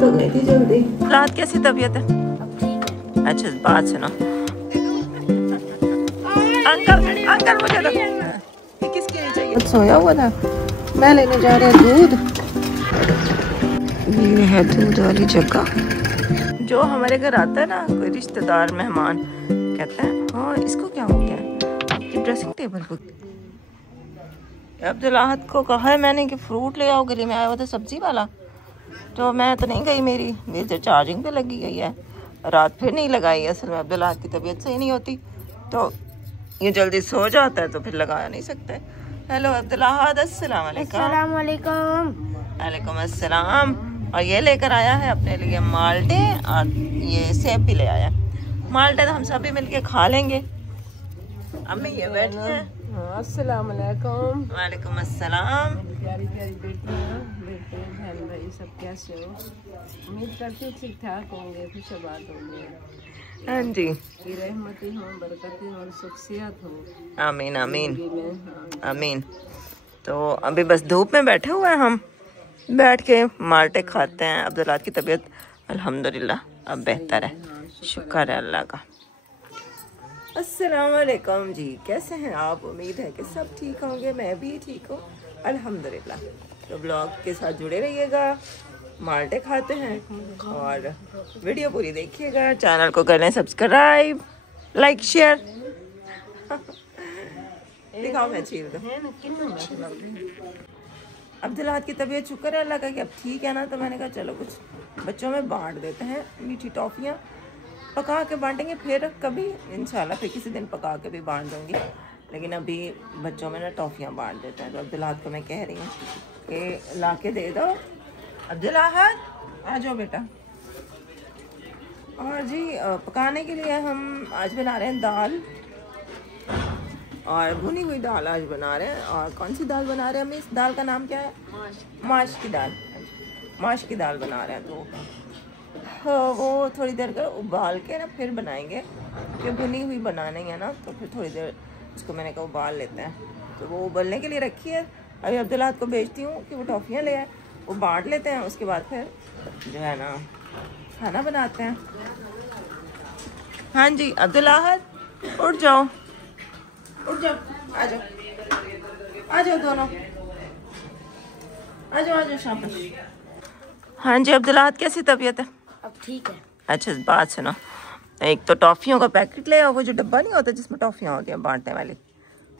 तो गई थी जल्दी। रात कैसी तबीयत है? अच्छा बात सुनो। अंकल अंकल मुझे दो। ये किसके नीचे गिरा? सोया हुआ था। मैं लेने जा रहा दूध। ये है दूध वाली जगह। जो हमारे घर आता है ना कोई रिश्तेदार मेहमान, कहता है हाँ इसको क्या हो गया आपकी ड्रेसिंग टेबल को। अब्दुल अहद को कहा है मैंने कि फ्रूट ले आओ, गली में आया हुआ था सब्जी वाला, तो मैं तो नहीं गई, मेरी तो चार्जिंग पे लगी गई है, रात फिर नहीं लगाई। असल में अब्दुल अहद की तबीयत सही नहीं होती तो ये जल्दी सो जाता है तो फिर लगाया नहीं सकते। हेलो अब्दुल अहद, अस्सलाम वालेकुम। वालेकुम अस्सलाम। और ये लेकर आया है अपने लिए माल्टे और ये सेब भी ले आया। माल्टे तो हम सभी मिलके खा लेंगे। अम्मी ये बैठी हैं। अस्सलाम वालेकुम। वालेकुम अस्सलाम। प्यारी प्यारी बेटियां बेटे बहन भाई सब कैसे हो? उम्मीद करती हूँ ठीक ठाक होंगे, खुशबाद होंगे। हाँ जी, की रहमती हो, बरकती हो, सुख सेहत हो। आमीन आमीन में आमीन। तो अभी बस धूप में बैठे हुए हैं हम, बैठ के माल्टे खाते हैं। अब्दुल्लाह की तबीयत अल्हम्दुलिल्लाह अब बेहतर है, शुक्र है अल्लाह का। अस्सलाम वालेकुम जी, कैसे हैं आप? उम्मीद है कि सब ठीक होंगे, मैं भी ठीक हूँ अल्हम्दुलिल्लाह। तो ब्लॉग के साथ जुड़े रहिएगा, माल्टे खाते हैं और वीडियो पूरी देखिएगा। चैनल को करें सब्सक्राइब, लाइक शेयर। दिखाओ मैं छील दूँ। अब्दुल्लाह की तबीयत शुक्र है अल्लाह का कि अब ठीक है ना, तो मैंने कहा चलो कुछ बच्चों में बांट देते हैं। मीठी टॉफ़ियाँ पका के बांटेंगे, फिर कभी इंशाल्लाह फिर किसी दिन पका के भी बांट दूँगी, लेकिन अभी बच्चों में ना टॉफ़ियाँ बांट देते हैं। तो अब्दुल्लाह को मैं कह रही हूँ कि ला के दे दो। अब्दुल्लाह आ जाओ बेटा। और जी पकाने के लिए हम आज बना रहे हैं दाल, और भुनी हुई दाल आज बना रहे हैं। और कौन सी दाल बना रहे हैं हम? इस दाल का नाम क्या है? माश की दाल। माश की दाल बना रहे हैं। तो हाँ, वो थोड़ी देर कर उबाल के ना फिर बनाएंगे, कि भुनी हुई बनानी है ना, तो फिर थोड़ी देर उसको मैंने कहा उबाल लेते हैं। तो वो उबलने के लिए रखी है। अभी अब्दुल्लाह को भेजती हूँ कि वो टॉफ़ियाँ ले आए, वो बांट लेते हैं, उसके बाद फिर जो है ना खाना बनाते हैं। हाँ जी अब्दुल्लाह उठ जाओ, उठ जाओ, आ जाओ, आ जाओ दोनों, आ जाओ, आ जाओ शाबाश। हाँ जी अब्दुल्लाह कैसी तबीयत है? अब ठीक है। अच्छा बात सुनो, एक तो टॉफ़ियों का पैकेट ले आओ, वो जो डब्बा नहीं होता जिसमें टॉफ़ियाँ होती हैं बांटने वाली,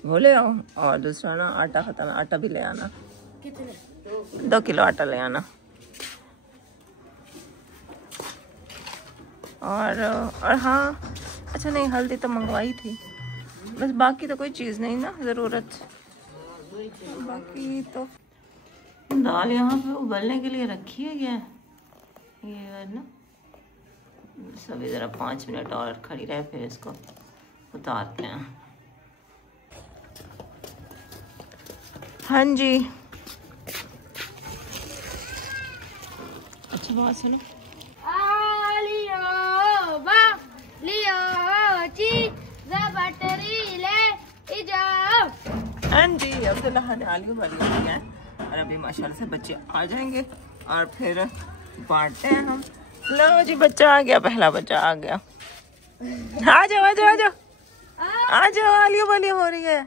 वो ले आओ। और दूसरा ना आटा ख़त्म है, आटा भी ले आना। कितने? 2 किलो आटा ले आना। और हाँ अच्छा नहीं, हल्दी तो मंगवाई थी, बस बाकी तो कोई चीज़ नहीं ना ज़रूरत। बाकी तो दाल यहाँ पे उबलने के लिए रखी है क्या? ये है ना, सभी ज़रा 5 मिनट और खड़ी रहे, फिर इसको उतारते हैं। हाँ जी अच्छा बात सुनो। हाँ जी अब्दुल्लाह ने आलू वाली हो गया है, और अभी माशाल्लाह से बच्चे आ जाएंगे और फिर बांटते हैं हम। लो जी बच्चा आ गया, पहला बच्चा आ गया। आ जाओ आ जाओ आ जाओ आ जाओ, आलू वाली हो रही है।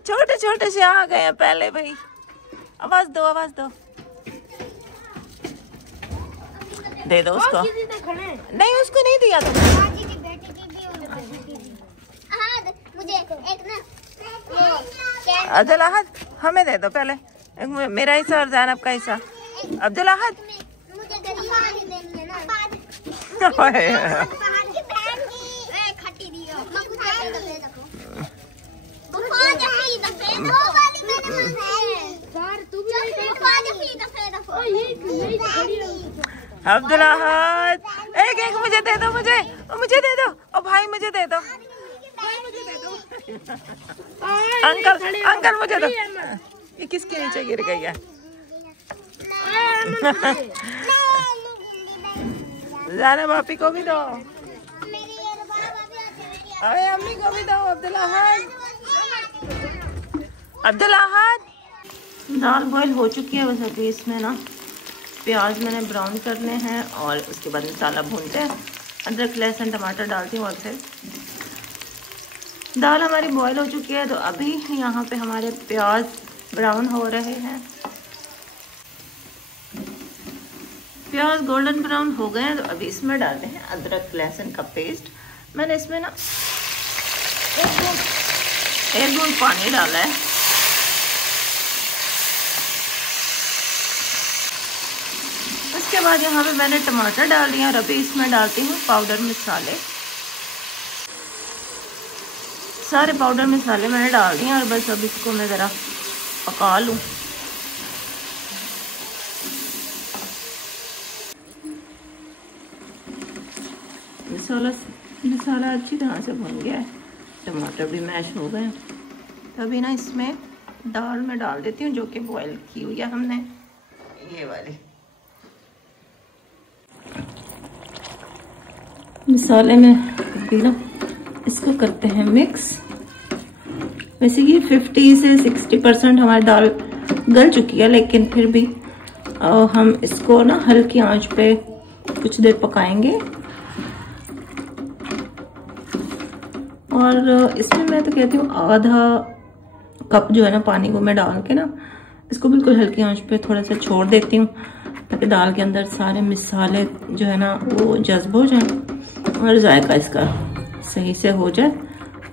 छोटे छोटे से आ गए हैं पहले भाई। आवाज दो, आवाज दो, दे दो उसको। नहीं उसको नहीं दिया था। मुझे एक ना अब्दुल अहद हमें दे दो पहले, मेरा हिस्सा और ज़ैनब का हिस्सा। अब्दुल अहद मुझे देनी है ना। अब्दुल अहद एक एक मुझे दे दो, मुझे दे दो, और भाई मुझे दे दो, अंकल अंकल मुझे दो। ये किसके नीचे गिर गई है? ज़ारा भाभी को भी दो, अरे अम्मी को भी दो। अब्दुल अहद, अब्दुल अहद दाल बॉईल हो चुकी है, बस अभी इसमें ना प्याज मैंने ब्राउन करने हैं और उसके बाद मसाला भूनते हैं, अदरक लहसुन टमाटर डालती हूँ और फिर दाल हमारी बॉईल हो चुकी है। तो अभी यहाँ पे हमारे प्याज ब्राउन हो रहे हैं। प्याज गोल्डन ब्राउन हो गए हैं तो अभी इसमें डालते हैं अदरक लहसुन का पेस्ट। मैंने इसमें ना एक बूंद पानी डाला है। उसके बाद यहाँ पे मैंने टमाटर डाल दिया और अभी इसमें डालती हूँ पाउडर मसाले। सारे पाउडर मसाले मैंने डाल दिए और बस अब इसको मैं ज़रा पका लूँ। मसाला अच्छी तरह से भुन गया है, टमाटर भी मैश हो गए। तभी ना इसमें दाल में डाल देती हूँ जो कि बॉईल की हुई है हमने, ये वाली। मसाले में अभी ना इसको करते हैं मिक्स। वैसे ये 50 से 60% हमारी दाल गल चुकी है, लेकिन फिर भी हम इसको ना हल्की आंच पे कुछ देर पकाएंगे। और इसमें मैं तो कहती हूँ आधा कप जो है ना पानी को मैं डाल के ना इसको बिल्कुल हल्की आंच पे थोड़ा सा छोड़ देती हूँ, ताकि दाल के अंदर सारे मसाले जो है ना वो जज्ब हो जाए और जायका इसका सही से हो जाए।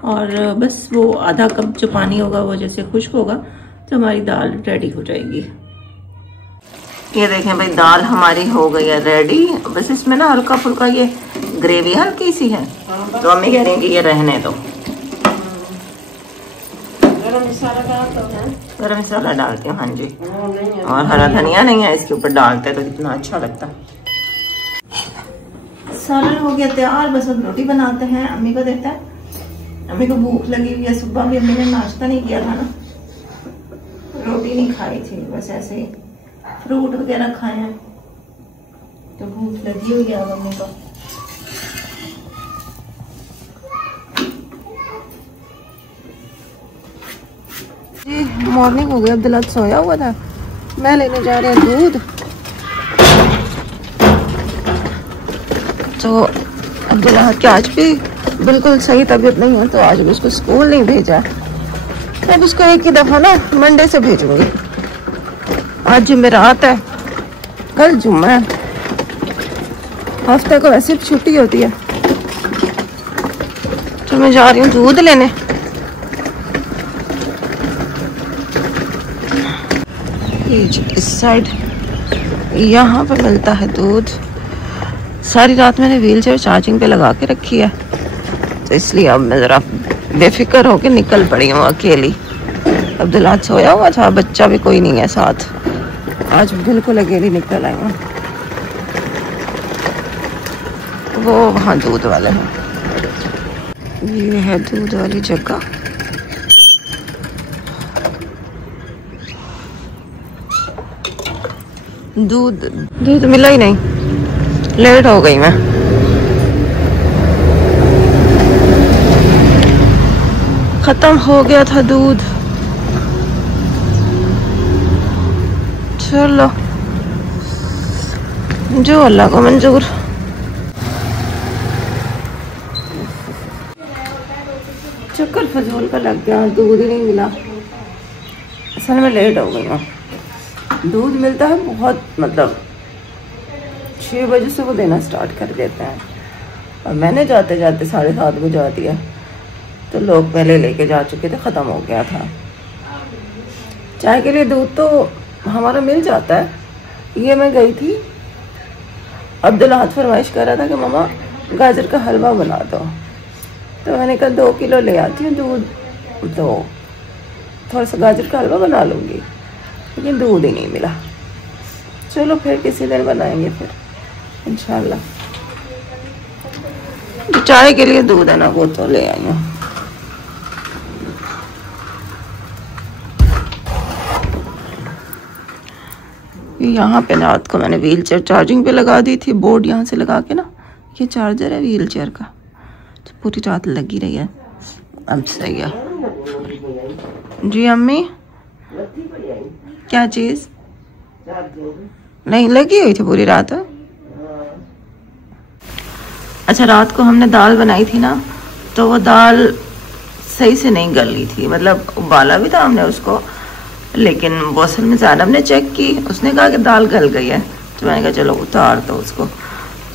और बस वो आधा कप जो पानी होगा वो जैसे खुश्क होगा तो हमारी दाल रेडी हो जाएगी। ये देखें भाई, दाल हमारी हो गई है रेडी। बस इसमें ना हल्का फुल्का ये ग्रेवी हल्की सी है, तो अम्मी कह रही हैं कि ये रहने दो। गरम मसाला डालती हूँ, हाँ जी। और हरा धनिया नहीं है इसके ऊपर डालते तो कितना अच्छा लगता। सालन हो गया तैयार, बस अब रोटी बनाते हैं, अम्मी को देता है। अम्मी को भूख लगी हुई है, सुबह भी अम्मी ने नाश्ता नहीं किया था ना, रोटी नहीं खाई थी, बस ऐसे ही फ्रूट वगैरह खाए हैं, तो भूख लगी हुई है अम्मी को। मॉर्निंग हो गया, अब्दुल्ला सोया हुआ था, मैं लेने जा रही हूँ दूध। तो अब्दुल्ला की आज भी बिल्कुल सही तबीयत नहीं है, तो आज भी उसको स्कूल नहीं भेजा। अब उसको एक ही दफा ना मंडे से भेजूंगी। आज जुमेरात है, कल जुम्मा है, हफ्ते को वैसे छुट्टी होती है। तो मैं जा रही हूँ दूध लेने। इस साइड यहाँ पे मिलता है दूध। सारी रात मैंने व्हील चेयर चार्जिंग पे लगा के रखी है, तो इसलिए अब मैं ज़रा बेफिक्र होके निकल पड़ी हूँ अकेली। अब्दुल्ला सोया हुआ था, बच्चा भी कोई नहीं है साथ, आज बिल्कुल अकेली निकल आई हूँ। वो वहाँ दूध वाले हैं, ये है दूध वाली जगह। दूध मिला ही नहीं, लेट हो गई मैं। खत्म हो गया था दूध। चलो जो अल्लाह को मंजूर। चक्कर फजूल का लग गया, दूध ही नहीं मिला। असल में लेट हो गई हूँ। दूध मिलता है बहुत, मतलब 6 बजे से वो देना स्टार्ट कर देते हैं, और मैंने जाते जाते 7:30 बजा दिया, तो लोग पहले लेके जा चुके थे, ख़त्म हो गया था। चाय के लिए दूध तो हमारा मिल जाता है। ये मैं गई थी, अब्दुल्ला फरमाइश कर रहा था कि मम्मा गाजर का हलवा बना दो, तो मैंने कहा 2 किलो ले आती हूँ दूध, तो थोड़ा सा गाजर का हलवा बना लूँगी, लेकिन दूध ही नहीं मिला। चलो फिर किसी दिन बनाएंगे फिर इंशाल्लाह। तो चाय के लिए दूध है ना, वो तो ले आई हूँ। यहाँ पे रात को मैंने व्हील चेयर चार्जिंग पे लगा दी थी, बोर्ड यहाँ से लगा के ना, ये चार्जर है व्हील चेयर का, तो पूरी रात लगी रही है। अब सही है जी अम्मी। क्या चीज़? नहीं लगी हुई थी पूरी रात। अच्छा, रात को हमने दाल बनाई थी ना, तो वो दाल सही से नहीं गली थी, मतलब उबाला भी था हमने उसको, लेकिन वो असल में ज़्यादा हमने चेक की, उसने कहा कि दाल गल गई है, तो मैंने कहा चलो उतार दो उसको।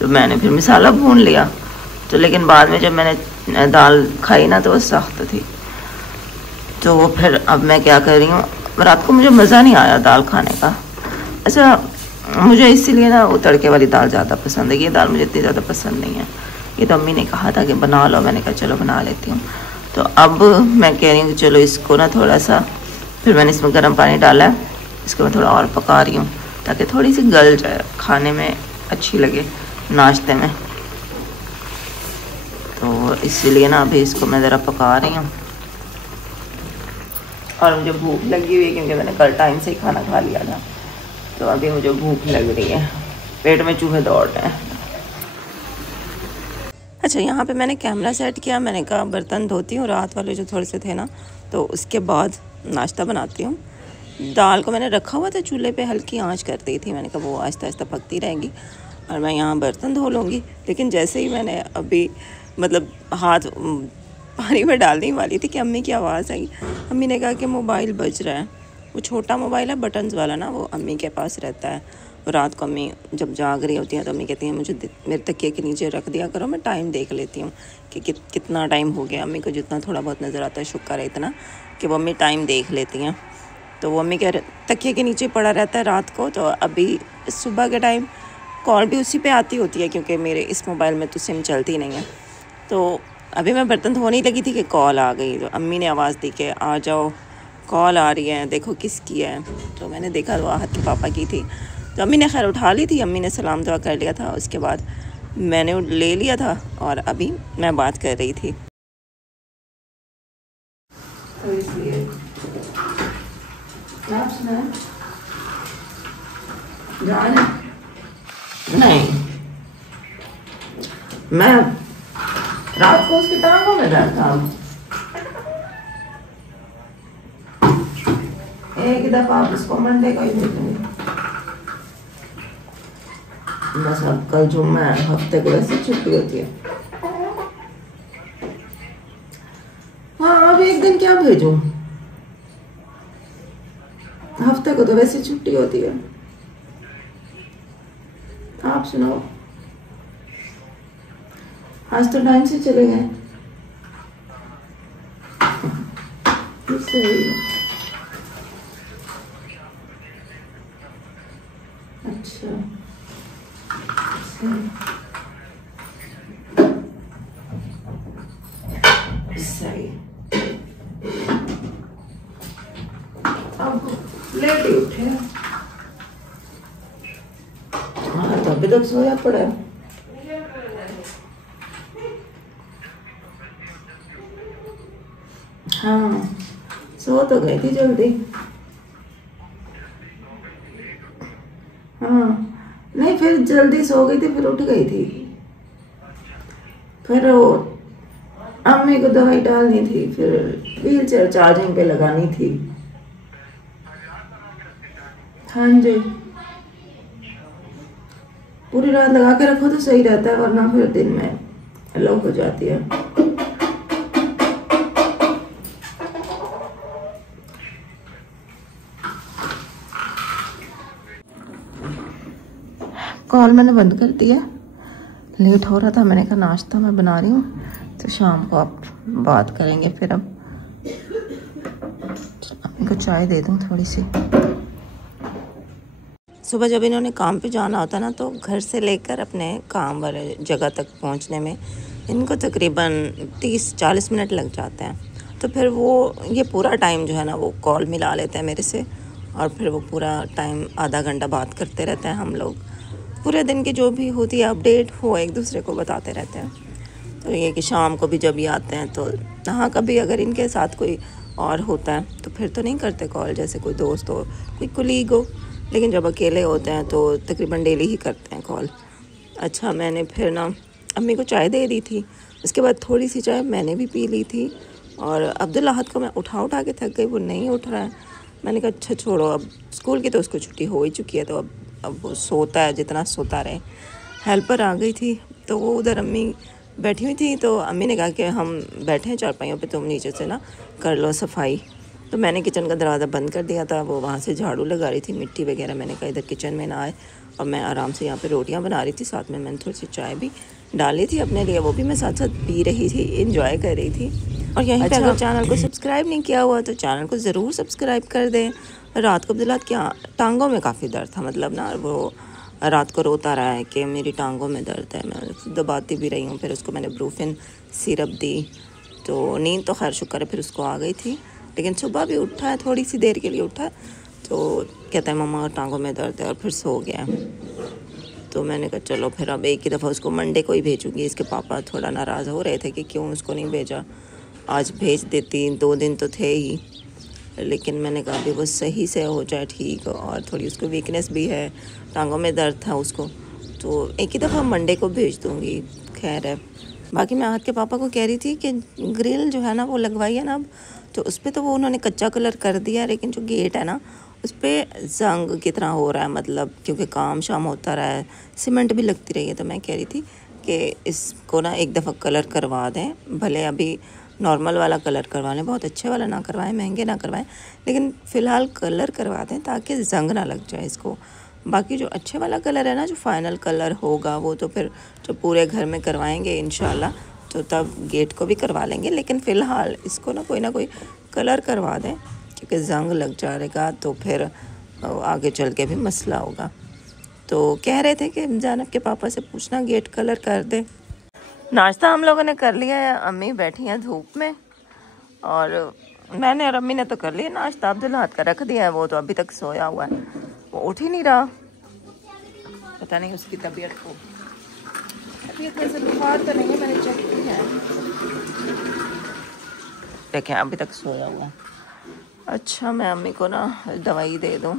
तो मैंने फिर मसाला भून लिया, तो लेकिन बाद में जब मैंने दाल खाई ना तो वो सख्त थी। तो वो फिर अब मैं क्या कर रही हूँ, रात को मुझे मज़ा नहीं आया दाल खाने का। अच्छा, मुझे इसीलिए ना वो तड़के वाली दाल ज़्यादा पसंद है, ये दाल मुझे इतनी ज़्यादा पसंद नहीं है। ये तो अम्मी ने कहा था कि बना लो, मैंने कहा चलो बना लेती हूँ। तो अब मैं कह रही हूँ कि चलो इसको ना थोड़ा सा, फिर मैंने इसमें गर्म पानी डाला है, इसको मैं थोड़ा और पका रही हूँ ताकि थोड़ी सी गल जाए, खाने में अच्छी लगे नाश्ते में। तो इसीलिए ना अभी इसको मैं ज़रा पका रही हूँ। और मुझे भूख लगी हुई है क्योंकि मैंने कल टाइम से ही खाना खा लिया था, तो अभी मुझे भूख लग रही है, पेट में चूहे दौड़ रहे हैं। अच्छा, यहाँ पे मैंने कैमरा सेट किया, मैंने कहा बर्तन धोती हूँ, रात वाले जो थोड़े से थे ना, तो उसके बाद नाश्ता बनाती हूँ। दाल को मैंने रखा हुआ था चूल्हे पे, हल्की आंच कर दी थी, मैंने कहा वो आहिस्ता आहिस्ता पकती रहेंगी और मैं यहाँ बर्तन धो लूँगी। लेकिन जैसे ही मैंने अभी मतलब हाथ पानी में डालने वाली थी कि अम्मी की आवाज़ आई। अम्मी ने कहा कि मोबाइल बज रहा है, वो छोटा मोबाइल है बटन्स वाला ना, वो अम्मी के पास रहता है। रात को अम्मी जब जाग रही होती हैं तो अम्मी कहती हैं मुझे मेरे तकिए के नीचे रख दिया करो, मैं टाइम देख लेती हूँ कि कितना टाइम हो गया। अम्मी को जितना थोड़ा बहुत नज़र आता है, शुक्र है इतना कि वो अम्मी टाइम देख लेती हैं। तो वो अम्मी के तकिए के नीचे पड़ा रहता है रात को। तो अभी सुबह के टाइम कॉल भी उसी पे आती होती है क्योंकि मेरे इस मोबाइल में तो सिम चलती नहीं है। तो अभी मैं बर्तन धोने लगी थी कि कॉल आ गई, तो अम्मी ने आवाज़ दी कि आ जाओ, कॉल आ रही है, देखो किसकी है। तो मैंने देखा तो आहत के पापा की थी, तो अम्मी ने खैर उठा ली थी, अम्मी ने सलाम दुआ कर लिया था, उसके बाद मैंने ले लिया था और अभी मैं बात कर रही थी। तो इसलिए नहीं, मैं रात को उसकी टांगों में बैठा हूँ। एक दफ़ा आप उसको मंडे को ही भेजूंगी, बस अब कल जुम्मा है, हफ्ते को वैसे छुट्टी होती है। हाँ, अब एक दिन क्या भेजूं, हफ्ते को तो वैसे छुट्टी होती है। आप सुनाओ, आज तो टाइम से चले गए। अच्छा, सही। अब लेट ही उठे, हाँ तो अभी तक सोया पड़ा है। हाँ, सो तो गई थी जल्दी। हाँ, नहीं फिर जल्दी सो गई थी, फिर उठ गई थी। फिर वो अम्मी को दवाई डालनी थी, फिर व्हील चेयर चार्जिंग पे लगानी थी। हाँ जी, पूरी रात लगा के रखो तो सही रहता है, वरना फिर दिन में लो हो जाती है। कॉल मैंने बंद कर दिया, लेट हो रहा था, मैंने कहा नाश्ता मैं बना रही हूँ तो शाम को आप बात करेंगे। फिर अब अपने को चाय दे दूँ थोड़ी सी। सुबह जब इन्होंने काम पे जाना होता ना, तो घर से लेकर अपने काम वाले जगह तक पहुँचने में इनको तकरीबन 30-40 मिनट लग जाते हैं। तो फिर वो ये पूरा टाइम जो है ना वो कॉल मिला लेते हैं मेरे से, और फिर वो पूरा टाइम आधा घंटा बात करते रहते हैं। हम लोग पूरे दिन की जो भी होती है अपडेट वो एक दूसरे को बताते रहते हैं। तो ये कि शाम को भी जब ये आते हैं तो हाँ, कभी अगर इनके साथ कोई और होता है तो फिर तो नहीं करते कॉल, जैसे कोई दोस्त हो, कोई कुलीग हो, लेकिन जब अकेले होते हैं तो तकरीबन डेली ही करते हैं कॉल। अच्छा, मैंने फिर ना अम्मी को चाय दे दी थी, उसके बाद थोड़ी सी चाय मैंने भी पी ली थी। और अब्दुल आहद को मैं उठा के थक गई, वो नहीं उठ रहा है, मैंने कहा अच्छा छोड़ो, अब स्कूल की तो उसको छुट्टी हो ही चुकी है, तो अब वो सोता है जितना सोता रहे। हेल्पर आ गई थी तो वो उधर अम्मी बैठी हुई थी, तो अम्मी ने कहा कि हम बैठे हैं चारपाइयों पे, तुम नीचे से ना कर लो सफाई। तो मैंने किचन का दरवाज़ा बंद कर दिया था, वो वहाँ से झाड़ू लगा रही थी मिट्टी वगैरह। मैंने कहा इधर किचन में ना आए, और मैं आराम से यहाँ पे रोटियाँ बना रही थी, साथ में मैंने थोड़ी सी चाय भी डाली थी अपने लिए, वो भी मैं साथ साथ पी रही थी, इंजॉय कर रही थी। और यहीं पे अगर चैनल को सब्सक्राइब नहीं किया हुआ तो चैनल को ज़रूर सब्सक्राइब कर दें। रात को अब्दुल्ला क्या टांगों में काफ़ी दर्द था, मतलब ना वो रात को रोता रहा है कि मेरी टांगों में दर्द है। मैं दबाती भी रही हूँ, फिर उसको मैंने ब्रूफिन सिरप दी, तो नींद तो खैर शुक्र है फिर उसको आ गई थी। लेकिन सुबह भी उठा है, थोड़ी सी देर के लिए उठा, तो कहता है मम्मा टांगों में दर्द है, और फिर सो गया। तो मैंने कहा चलो फिर अब एक ही दफ़ा उसको मंडे को ही भेजूँगी। इसके पापा थोड़ा नाराज़ हो रहे थे कि क्यों उसको नहीं भेजा, आज भेज देती, 2 दिन तो थे ही। लेकिन मैंने कहा अभी वो सही से हो जाए ठीक, और थोड़ी उसको वीकनेस भी है, टांगों में दर्द था उसको, तो एक ही दफ़ा मंडे को भेज दूँगी। खैर है। बाकी मैं आहत के पापा को कह रही थी कि ग्रिल जो है ना वो लगवाई है ना अब, तो उस पर तो वो उन्होंने कच्चा कलर कर दिया, लेकिन जो गेट है ना उस पर जंग की तरह हो रहा है, मतलब क्योंकि काम शाम होता रहा है, सीमेंट भी लगती रही है। तो मैं कह रही थी कि इसको ना एक दफ़ा कलर करवा दें, भले अभी नॉर्मल वाला कलर करवा लें, बहुत अच्छे वाला ना करवाएं, महंगे ना करवाएं, लेकिन फ़िलहाल कलर करवा दें ताकि जंग ना लग जाए इसको। बाकी जो अच्छे वाला कलर है ना, जो फाइनल कलर होगा वो तो फिर जो पूरे घर में करवाएंगे इंशाल्लाह, तो तब गेट को भी करवा लेंगे। लेकिन फ़िलहाल इसको ना कोई कलर करवा दें, क्योंकि जंग लग जाएगा तो फिर आगे चल के भी मसला होगा। तो कह रहे थे कि जानब के पापा से पूछना गेट कलर कर दे। नाश्ता हम लोगों ने कर लिया है, अम्मी बैठी हैं धूप में, और मैंने और अम्मी ने तो कर लिया नाश्ता। अब्दुल्ला हाथ का रख दिया है, वो तो अभी तक सोया हुआ है, वो उठ ही नहीं रहा, पता नहीं उसकी तबीयत वैसे बुखार तो नहीं है, मैंने चेक की है, देखें अभी तक सोया हुआ है। अच्छा मैं अम्मी को ना दवाई दे दूँ,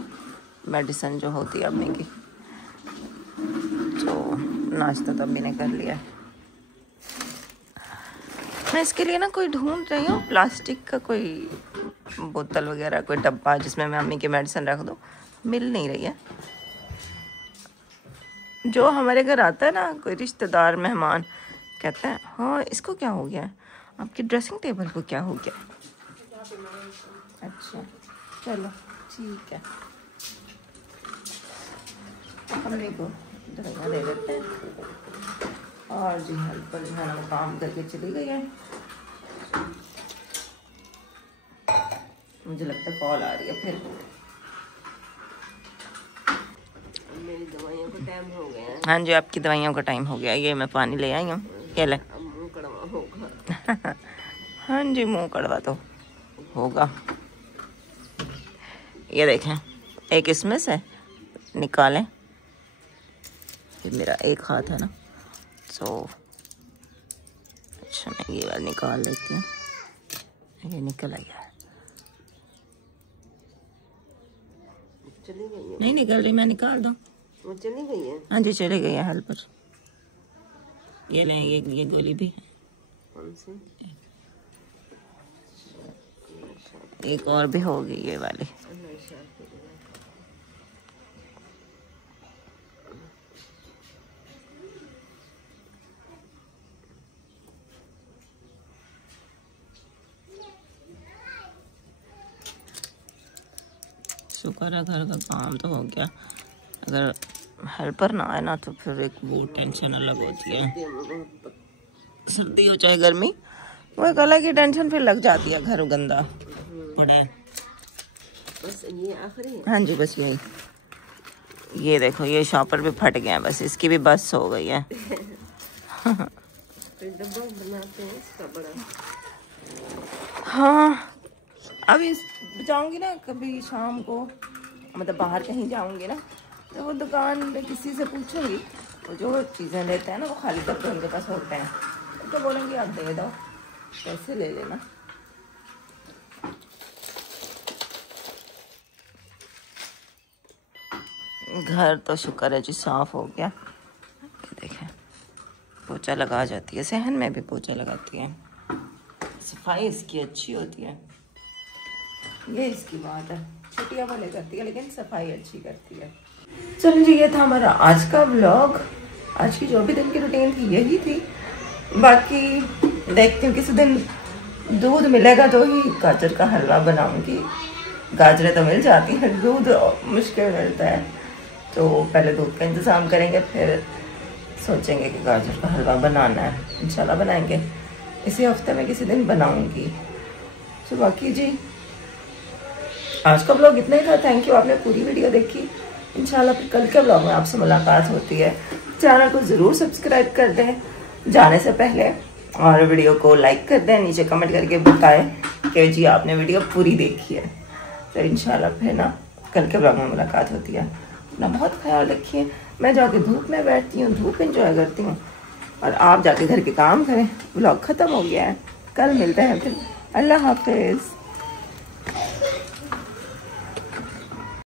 मेडिसिन जो होती है अम्मी की। तो नाश्ता तो अम्मी ने कर लिया है। मैं इसके लिए ना कोई ढूंढ रही हूँ, प्लास्टिक का कोई बोतल वगैरह, कोई डब्बा जिसमें मैं अम्मी की मेडिसिन रख दूँ, मिल नहीं रही है। जो हमारे घर आता है ना कोई रिश्तेदार मेहमान, कहता है हाँ इसको क्या हो गया, आपकी ड्रेसिंग टेबल को क्या हो गया। अच्छा चलो ठीक है, अम्मी को दवाइयाँ दे देते हैं। और जी हेल्पर जो है ना वो काम करके चली गई है, मुझे लगता है कॉल आ रही है फिर। मेरी दवाइयों का टाइम हो गया। हाँ जी आपकी दवाइयों का टाइम हो गया, ये मैं पानी ले आई हूँ, ये ले। अब मुँह कड़वा होगा। हाँ जी मुँह कड़वा तो होगा। ये देखें, एक इसमें से निकालें, ये मेरा एक हाथ है ना, तो अच्छा मैं ये वाला निकाल लेती हूँ, ये निकल आया। चली गई है? नहीं निकल रही, मैं निकाल दूँ। वो चली गई है? हाँ जी चली गई है हेल्पर। ये लें, ये गोली भी, कौन सी? एक और भी होगी ये वाली। शुक्र है घर का काम तो हो गया, अगर हेल्पर ना आए ना तो फिर एक वो टेंशन अलग होती है, सर्दी हो चाहे गर्मी, वो एक अलग ही टेंशन फिर लग जाती है, घर गंदा पड़ा है। बस ये आखिरी है? हाँ जी बस यही, ये देखो ये शॉपर भी फट गया, बस इसकी भी बस हो गई है। तो डब्बा बनाते हैं इसका बड़ा। हाँ अभी जाऊंगी ना कभी शाम को, मतलब बाहर कहीं जाऊंगी ना, तो वो दुकान पे किसी से पूछूंगी, वो जो चीज़ें लेते हैं ना वो खाली डब्बे उनके पास होते हैं, तो बोलेंगे आप दे दो, पैसे ले लेना। घर तो शुक्र है जी साफ हो गया, देखें पोछा लगा जाती है, सहन में भी पोछा लगाती है, सफाई इसकी अच्छी होती है। ये इसकी बात है, छुट्टियाँ भले करती है लेकिन सफाई अच्छी करती है। चलो जी, ये था हमारा आज का व्लॉग। आज की जो भी दिन की रूटीन थी यही थी। बाकी देखती हूँ किसी दिन दूध मिलेगा तो ही गाजर का हलवा बनाऊंगी। गाजरें तो मिल जाती हैं, दूध मुश्किल मिलता है, तो पहले दूध का इंतज़ाम करेंगे, फिर सोचेंगे कि गाजर का हलवा बनाना है। इंशाल्लाह बनाएंगे, इसी हफ्ते में किसी दिन बनाऊंगी। तो बाकी जी आज का ब्लॉग इतना ही था। थैंक यू, आपने पूरी वीडियो देखी। इंशाल्लाह फिर कल के ब्लॉग में आपसे मुलाकात होती है। चैनल को ज़रूर सब्सक्राइब कर दें जाने से पहले, और वीडियो को लाइक कर दें। नीचे कमेंट करके बताएं कि जी आपने वीडियो पूरी देखी है। तो इंशाल्लाह फिर ना कल के ब्लॉग में मुलाकात होती है। अपना बहुत ख्याल रखिए। मैं जाके धूप में बैठती हूँ, धूप इंजॉय करती हूँ, और आप जाके घर के काम करें। ब्लॉग ख़त्म हो गया है, कल मिलते हैं फिर। अल्लाह हाफिज़।